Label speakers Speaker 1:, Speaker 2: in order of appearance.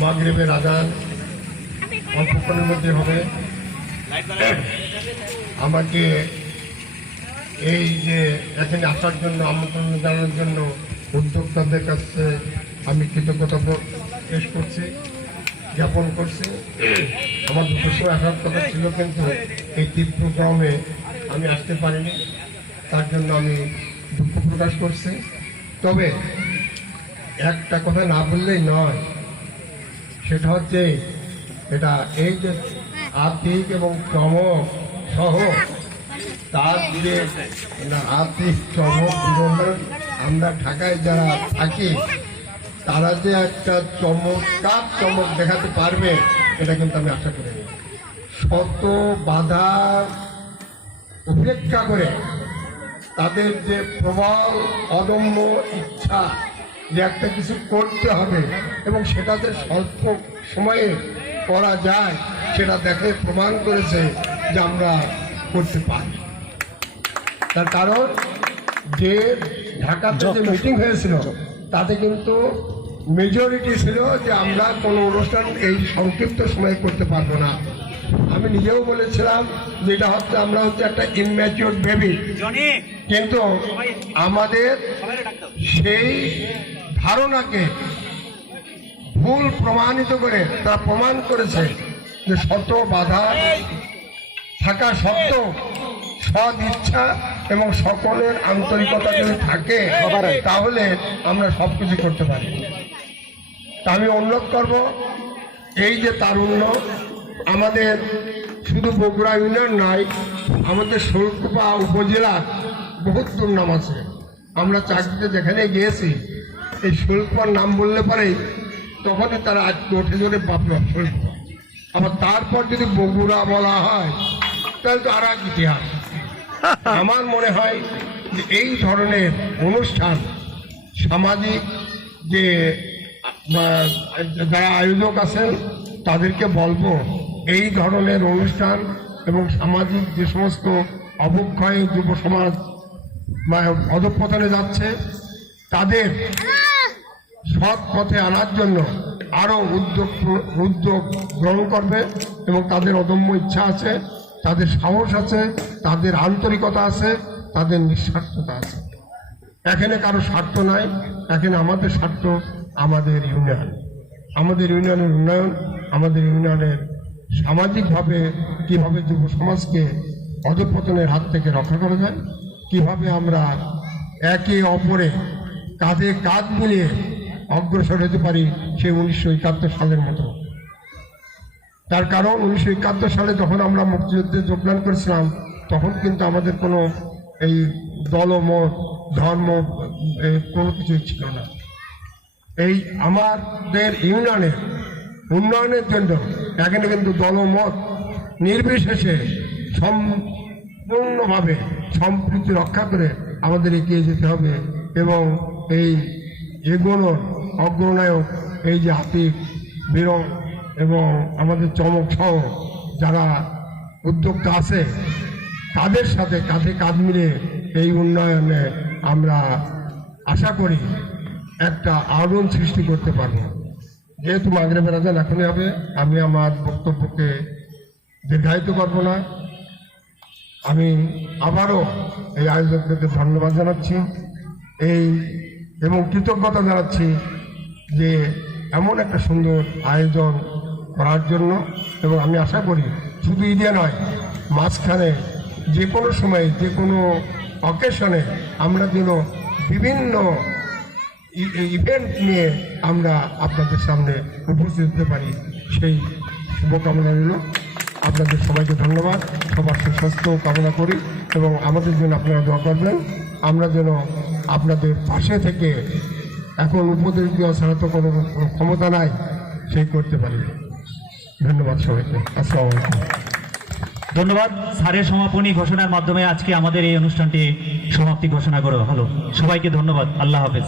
Speaker 1: মাগরিবের আজান অল্পক্ষণের মধ্যে হবে। আমাকে এই যে এখানে আসার জন্য, আমন্ত্রণ জানানোর জন্য উদ্যোক্তাদের কাছে আমি কৃতজ্ঞতা পেশ করছি। জ্ঞাপন করছে। আমার দুটো আসার কথা ছিল কিন্তু এই তীব্র গরমে আমি আসতে পারিনি। তার জন্য আমি দুঃখ প্রকাশ করছি। তবে একটা কথা না বললেই নয়, সেটা হচ্ছে এটা এই যে আর্থিক এবং চমক সহ তার যে আর্থিক চমক আমরা ঢাকায় যারা থাকি তারা যে একটা চমৎকার চমক দেখাতে পারবে এটা কিন্তু আমি আশা করি। শত বাধা উপেক্ষা করে তাদের যে প্রবল অদম্য ইচ্ছা যে একটা কিছু করতে হবে এবং সেটা যে স্বল্প সময়ে করা যায় সেটা দেখে প্রমাণ করেছে যে আমরা করতে পারি। তার কারণ যে ঢাকাতে যে মিটিং হয়েছিল তাতে কিন্তু মেজরিটি ছিল যে আমরা কোনো অনুষ্ঠান এই সংক্ষিপ্ত সময়ে করতে পারব না। আমি নিজেও বলেছিলাম যে এটা হচ্ছে আমরা হচ্ছে একটা ইনম্যাচিওর বেবি কিন্তু আমাদের সেই ধারণাকে ভুল প্রমাণিত করে তারা প্রমাণ করেছে যে শত বাধা থাকা সত্ত্বেও সদ ইচ্ছা এবং সকলের আন্তরিকতা যদি থাকে তাহলে আমরা সব কিছু করতে পারি। তা আমি অনুরোধ করব এই যে তারুণ্য আমাদের শুধু বগুড়া ইউনিয়ন নয় আমাদের শৈলকুপা উপজেলা বহুত দুর্নাম আছে। আমরা চাকরিতে যেখানে গিয়েছি এই শৈলকুপার নাম বললে পরেই তখনই তারা আজকে ওঠে ধরে বাপরা আবার তারপর যদি বগুড়া বলা হয় তাহলে তো আর এক ইতিহাস। আমার মনে হয় যে এই ধরনের অনুষ্ঠান সামাজিক যে যারা আয়োজক আছেন, তাদেরকে বলব, এই ধরনের অনুষ্ঠান এবং সামাজিক যে সমস্ত অবক্ষয় যুব সমাজ অধঃপতনে যাচ্ছে, তাদের সৎ পথে আনার জন্য আরও উদ্যোগ উদ্যোগ গ্রহণ করবে এবং তাদের অদম্য ইচ্ছা আছে। তাদের সাহস আছে, তাদের আন্তরিকতা আছে, তাদের নিঃস্বার্থতা আছে। এখানে কারও স্বার্থ নাই, এখানে আমাদের স্বার্থ আমাদের ইউনিয়ন। আমাদের ইউনিয়নের উন্নয়ন, আমাদের ইউনিয়নের সামাজিকভাবে কীভাবে যুব সমাজকে অধপতনের হাত থেকে রক্ষা করা যায়, কীভাবে আমরা একে অপরে কাঁধে কাঁধ মিলিয়ে অগ্রসর হতে পারি সেই উনিশশো একাত্তর সালের মতো। তার কারণ উনিশশো একাত্তর সালে যখন আমরা মুক্তিযুদ্ধে যোগদান করেছিলাম, তখন কিন্তু আমাদের কোনো এই দলমত ধর্ম কোনো কিছুই ছিল না। এই আমাদের ইউনিয়নের উন্নয়নের জন্য এখানে কিন্তু দলমত নির্বিশেষে সম্পূর্ণভাবে সম্প্রীতি রক্ষা করে আমাদের এগিয়ে যেতে হবে এবং এই এগোনোর অগ্রনায়ক এই যে আতিক বিরল এবং আমাদের চমক সহ যারা উদ্যোক্তা আছে, তাদের সাথে কাঁধে কাঁধ মিলে এই উন্নয়নে আমরা আশা করি একটা আলোড়ন সৃষ্টি করতে পারব। যেহেতু মাগরে বেড়াতেন এখনই হবে, আমি আমার বক্তব্যকে দীর্ঘায়িত করব না। আমি আবারও এই আয়োজকদেরকে ধন্যবাদ জানাচ্ছি। এই এবং কৃতজ্ঞতা জানাচ্ছি যে এমন একটা সুন্দর আয়োজন করার জন্য এবং আমি আশা করি শুধু ঈদে নয়, মাঝখানে যে কোনো সময়, যে কোনো অকেশনে আমরা যেন বিভিন্ন ইভেন্ট নিয়ে আমরা আপনাদের সামনে উপস্থিত হতে পারি। সেই শুভকামনা রইল। আপনাদের সবাইকে ধন্যবাদ। সবার সুস্বাস্থ্য কামনা করি এবং আমাদের জন্য আপনারা দোয়া করবেন। আমরা যেন আপনাদের পাশে থেকে এখন উপদেশ দেওয়া ছাড়া তো কোনো ক্ষমতা নাই, সেই করতে পারি। ধন্যবাদ সবাইকে। আসসালামু আলাইকুম।
Speaker 2: ধন্যবাদ। সারের সমাপনী ঘোষণার মাধ্যমে আজকে আমাদের এই অনুষ্ঠানটি সমাপ্তি ঘোষণা করা। হলো। সবাইকে ধন্যবাদ। আল্লাহ হাফেজ।